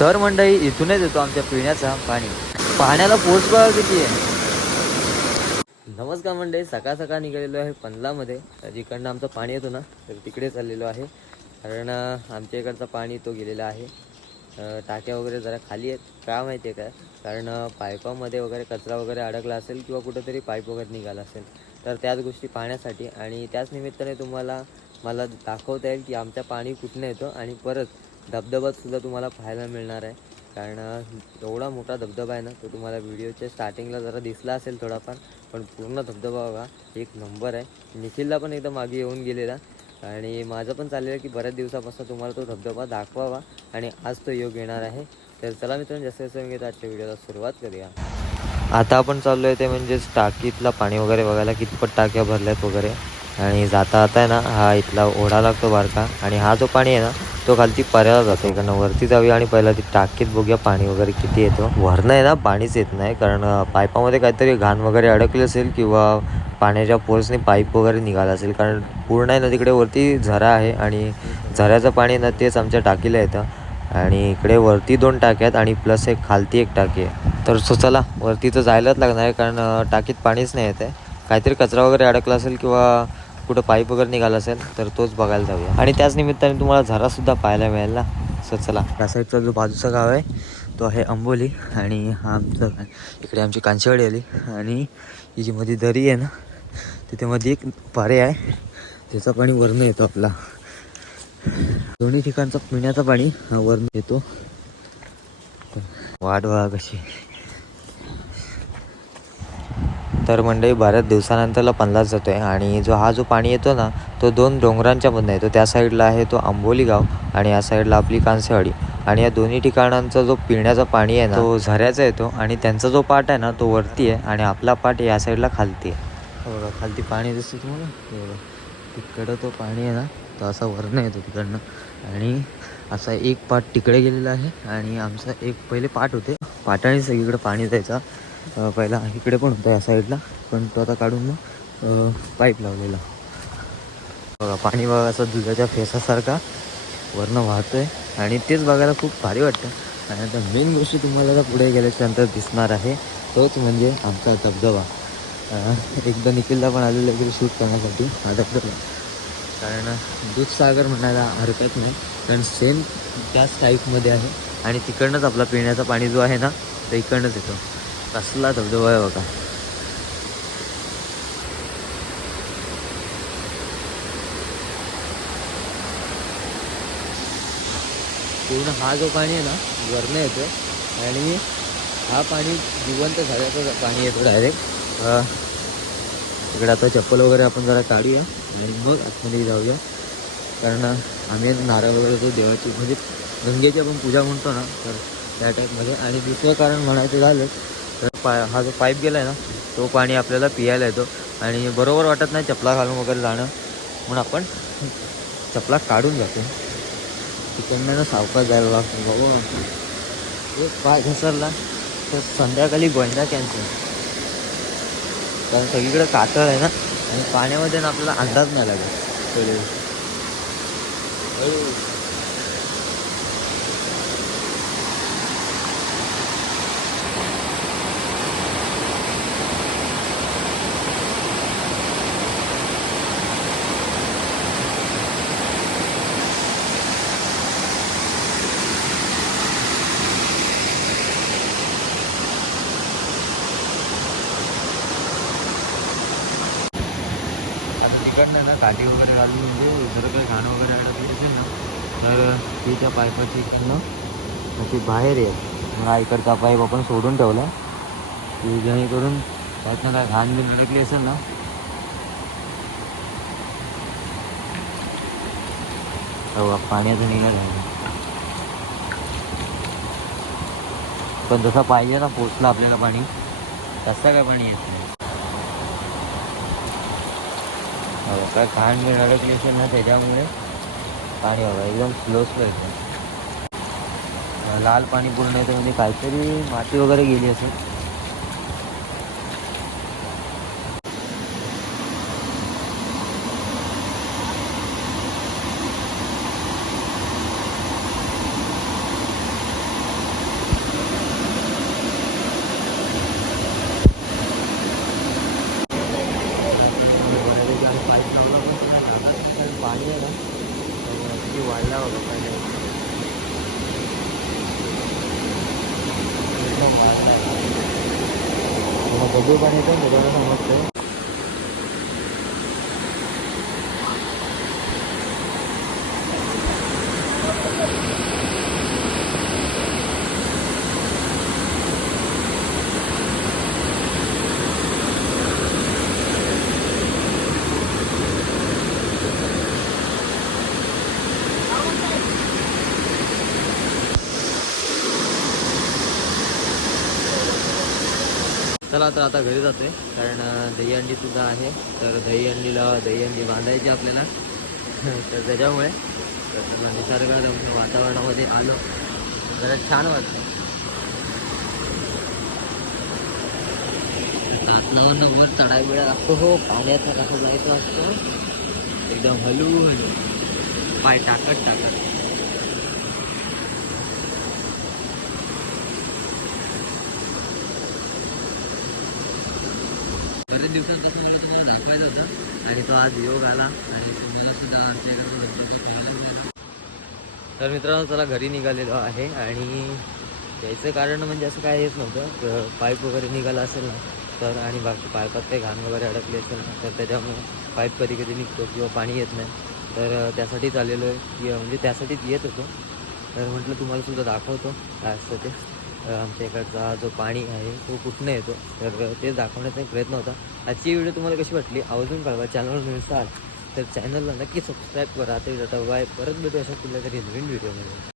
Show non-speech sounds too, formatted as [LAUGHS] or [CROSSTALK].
तर मंडळी इथूनच येतो आमच्या पिण्याचा पाणी. पाण्याला पोच बघा किती आहे. नमस्कार मंडळी सकाळ सकाळ निघालेलो आहे पनलामध्ये. जिकडनं आमचं पाणी येतो ना तर तिकडे चाललेलो आहे. कारण आमच्या इकडचा पाणी तो गेलेला आहे. टाक्या वगैरे जरा खाली आहेत. का माहिती आहे काय? कारण पायपामध्ये पाईपामध्ये वगैरे कचरा वगैरे अडकला असेल किंवा कुठंतरी पाईप वगैरे निघाला असेल तर त्याच गोष्टी पाहण्यासाठी आणि त्याच निमित्ताने तुम्हाला मला दाखवता येईल की आमचं पाणी कुठनं येतं आणि परत धबधबासुद्धा तुम्हाला पाहायला मिळणार आहे. कारण एवढा मोठा धबधबा आहे ना तो तुम्हाला व्हिडिओच्या स्टार्टिंगला जरा दिसला असेल थोडाफार पण पूर्ण धबधबा बघा एक नंबर आहे. निखिलला पण एकदा मागे येऊन गेलेला. आणि माझं पण चाललेलं की बऱ्याच दिवसापासून तुम्हाला तो धबधबा दाखवावा आणि आज तो योग येणार आहे. तर चला मित्रांनो जास्त जास्त घेत आजच्या व्हिडिओला सुरुवात करूया. आता आपण चाललो आहे ते म्हणजेच टाकीतला पाणी वगैरे बघायला कितपत टाक्या भरल्यात वगैरे. आणि जाता आता आहे ना हा इथला ओढा लागतो बारका. आणि हा जो पाणी आहे ना तो खालती पर्याला जातो इकडनं वरती जाऊया आणि पहिला ती टाकीत बघूया पाणी वगैरे किती येतो. वरनं आहे ना पाणीच येत नाही कारण पाईपामध्ये काहीतरी घाण वगैरे अडकली असेल किंवा पाण्याच्या फोर्सने पाईप वगैरे निघाला असेल कारण पूर्ण आहे ना तिकडे वरती झरा आहे आणि झऱ्याचं पाणी ना तेच आमच्या टाकीला येतं. आणि इकडे वरती दोन टाक्या आहेत आणि प्लस एक खालती एक टाकी आहे. तर सो चला वरती तर जायलाच लागणार आहे कारण टाकीत पाणीच नाही येत आहे. काहीतरी कचरा वगैरे अडकला असेल किंवा कुठं पाईप वगैरे निघाला असेल तर तोच बघायला जाऊया. आणि त्याच निमित्ताने तुम्हाला झरासुद्धा पाहायला मिळेल ना. सो चला. त्या साईडचा जो बाजूचा गाव आहे तो आहे अंबोली. आणि हा आमचं इकडे आमची कांचेवाडी आली. आणि ही जी मध्ये दरी आहे ना तिथे मध्ये एक पारे आहे. त्याचं पाणी वरण येतो आपला. दोन्ही ठिकाणचं पिण्याचं पाणी हा वरण येतो. वाट बघा कशी. तर मंडळी बऱ्याच दिवसानंतरला पनलाच जातो आहे आणि जो हा जो पाणी येतो ना तो दोन डोंगरांच्या मधनं येतो. त्या साईडला आहे तो आंबोली गाव आणि या साईडला आपली कांसेवाडी. आणि या दोन्ही ठिकाणांचा जो पिण्याचा पाणी आहे ना तो झऱ्याचा येतो आणि त्यांचा जो पाट आहे ना तो वरती आहे आणि आपला पाट या साईडला खालती आहे. बघा खालती पाणी दिसतं तुम्हाला? बघा तिकडं तो पाणी आहे ना तो असा वरनं येतो तिकडनं. आणि असा एक पाट तिकडे गेलेला आहे आणि आमचा एक पहिले पाट होते. पाटाने सगळीकडे पाणी जायचा पहिला इकडे पण होता या साईडला पण तो आता काढून मग पाईप लावलेला. बघा पाणी बघा असं दुधाच्या फेसासारखा वरनं वाहतोय आणि तेच बघायला खूप भारी वाटतं. आणि आता मेन गोष्टी तुम्हाला आता पुढे गेल्याच्यानंतर दिसणार आहे तोच म्हणजे आमचा धबधबा. एकदा निखिलला पण आलेलं वगैरे शूट करण्यासाठी हा धबधबा कारण दूधसागर म्हणायला हरकत नाही कारण सेम त्याच टाईपमध्ये आहे. आणि तिकडनंच आपला पिण्याचा पाणी जो आहे ना तो इकडनंच येतो. कसला धबधबा आहे बघा. पूर्ण हा जो पाणी आहे ना वरनं येतो आणि हा पाणी जिवंत झाल्याचं पाणी येतो डायरेक्ट इकडे आता चप्पल वगैरे आपण जरा काढूया आणि मग आतमध्ये जाऊया. कारण आम्ही नारळ वगैरे तो देवाची म्हणजे गंगेची आपण पूजा म्हणतो ना तर त्या टाईपमध्ये आणि दुसरं कारण म्हणायचं झालं तर पा हा जो पाईप गेला आहे ना तो पाणी आपल्याला पियायला येतो. आणि बरोबर वाटत नाही चपला घालून वगैरे जाणं. म्हणून आपण चपला काढून जातो तिकडनं ना सावकाश जायला लागतो. बाबा एक पाय घसरला तर संध्याकाळी गोंडा कॅन्सल कारण सगळीकडे कातळ आहे ना आणि पाण्यामध्ये ना आपल्याला अंदाज नाही लागेल कधी आता तिकडनं ना काठी वगैरे घालून म्हणजे जर काही घाण वगैरे अडकली असेल ना. तर ती त्या पायपाची इकडनं अशी बाहेर येईल मग हा इकडचा पाईप आपण सोडून ठेवला की जेणेकरून त्यातनं काय घाण बिन अडकली असेल ना. हो पाण्याचं निघालं पण जसं पाहिजे ना पोचलं आपल्याला पाणी तसं काय पाणी येत नाही. हो, काय घाण बिण अडकली ना त्याच्यामुळे पाणी हवं. एकदम स्लो स्लो येतं लाल पाणी पूर्ण येतं म्हणजे काहीतरी माती वगैरे गेली असेल. बघू पण येतो मुलांना समजतं चला तर आता घरी जाते. कारण दहीहंडी सुद्धा आहे. तर दहीहंडीला दहीहंडी बांधायची आपल्याला. [LAUGHS] तर त्याच्यामुळे तर निसर्गरम्य वातावरणामध्ये आलो. जरा छान वाटतं. कातलावरनं वर चढाई वेळ लागतो हो, हो पाण्याचा कसं जायचं असतो? एकदम हलू हलू पाय टाकत टाकत. बऱ्याच दिवसांपासून मला तुम्हाला दाखवायचं होतं. आणि तो आज योग आला. आणि तुम्हाला सुद्धा आमच्या इकडे तर मित्रांनो चला घरी निघालेलो आहे. आणि यायचं कारण म्हणजे असं काय हेच नव्हतं. पाईप वगैरे निघाला असेल ना तर आणि बाकी पाईपात काही घाण वगैरे अडकले असेल ना तर त्याच्यामुळे पाईप कधी कधी निघतो किंवा पाणी येत नाही. तर त्यासाठीच आलेलो आहे. की म्हणजे त्यासाठीच येत होतो. तर म्हटलं तुम्हाला सुद्धा दाखवतो. काय असतं ते. आमच्या इकडचा जो पाणी आहे तो कुठनं येतो? तर ते दाखवण्याचा प्रयत्न होता. आजची व्हिडिओ तुम्हाला कशी वाटली? आवर्जून कळवा. चॅनलवर मिळसाल तर चॅनलला नक्की सबस्क्राईब करा. ते बाय परत भेटू अशा कुठल्या तरी नवीन व्हिडिओमध्ये